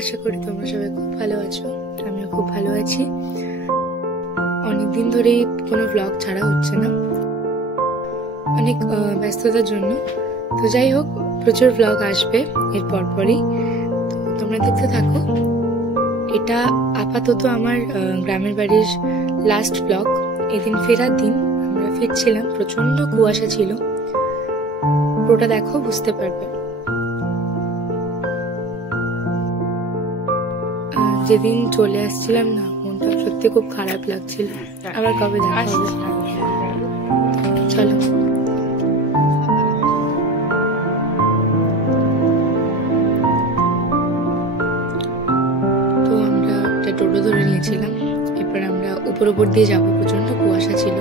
আশা করি তোমরা সবাই খুব ভালো আছো, আমিও খুব ভালো আছি। অনেকদিন ধরেই কোনো ব্লগ ছাড়া হচ্ছে না, অনেক ব্যস্ততার জন্য। তো যাই হোক, প্রচুর ব্লগ আসবে এর পরপরই, তো তোমরা দেখতে থাকো। এটা আপাতত আমার গ্রামের বাড়ির লাস্ট ব্লগ। এদিন ফেরার দিন, আমরা ফিরছিলাম, প্রচন্ড কুয়াশা ছিল। পুরোটা দেখো, বুঝতে পারবে। যেদিন চলে আসছিলাম না, মনটা সত্যি খুব খারাপ লাগছিল। আবার কবে দেখা হবে, চলো। তো আমরা একটা টোটো ধরে নিয়েছিলাম, এরপর আমরা উপর দিয়ে যাবো। প্রচন্ড কুয়াশা ছিল।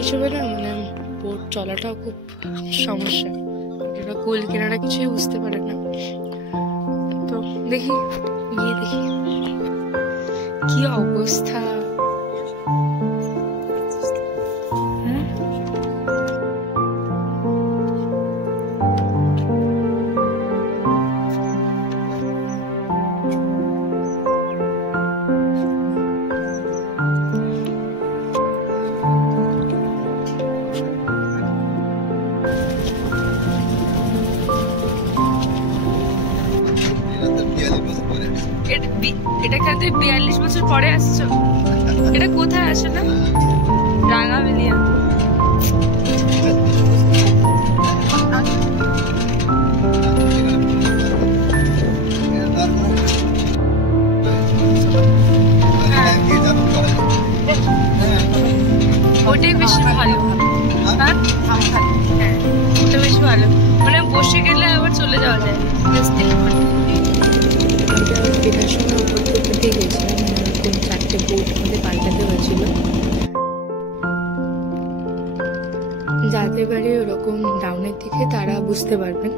এইসবে না মানে বোট চলাটাও খুব সমস্যা, ওটা কুল কেনারা কিছুই বুঝতে পারে না। তো দেখি, গিয়ে দেখি কি অবস্থা। এটা খেলতে 42 বছর পরে আসছো? এটা কোথায় আসে না? রাঙাবেলিয়া। ওটাই বেশি ভালো। হ্যাঁ, ওটা বেশি ভালো, মানে বসে গেলে আবার চলে যাওয়া যায়। ফেরার সময় উপর দিয়ে গেছিলাম, এরকম 4টে বোট মধ্যে পাল্টাতে হয়েছিল। যাদের বাড়ি ওরকম ডাউনের দিকে তারা বুঝতে পারবেন।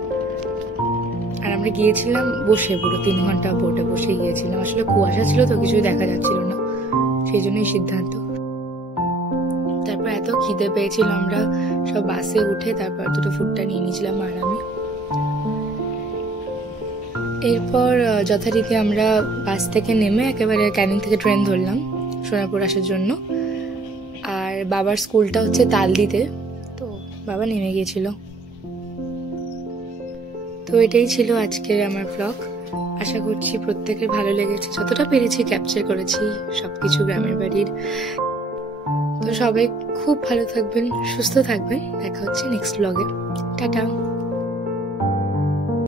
আর আমরা গিয়েছিলাম বসে, পুরো 3 ঘন্টা বোটে বসে গিয়েছিলাম। আসলে কুয়াশা ছিল তো কিছুই দেখা যাচ্ছিল না, সেই জন্যই সিদ্ধান্ত। তারপর এত খিদে পেয়েছিল, আমরা সব বাসে উঠে তারপর দুটো ফুডটা নিয়ে নিয়েছিলাম আর আমি। এরপর যথারীতি আমরা বাস থেকে নেমে একেবারে ক্যানিং থেকে ট্রেন ধরলাম সোনারপুর আসার জন্য। আর বাবার স্কুলটা হচ্ছে তালদিতে, তো বাবা নেমে গিয়েছিল। তো এটাই ছিল আজকের আমার ব্লগ। আশা করছি প্রত্যেকের ভালো লেগেছে, যতটা পেরেছি ক্যাপচার করেছি সবকিছু গ্রামের বাড়ির। তো সবাই খুব ভালো থাকবেন, সুস্থ থাকবেন। দেখা হচ্ছে নেক্সট ব্লগে। টাটা।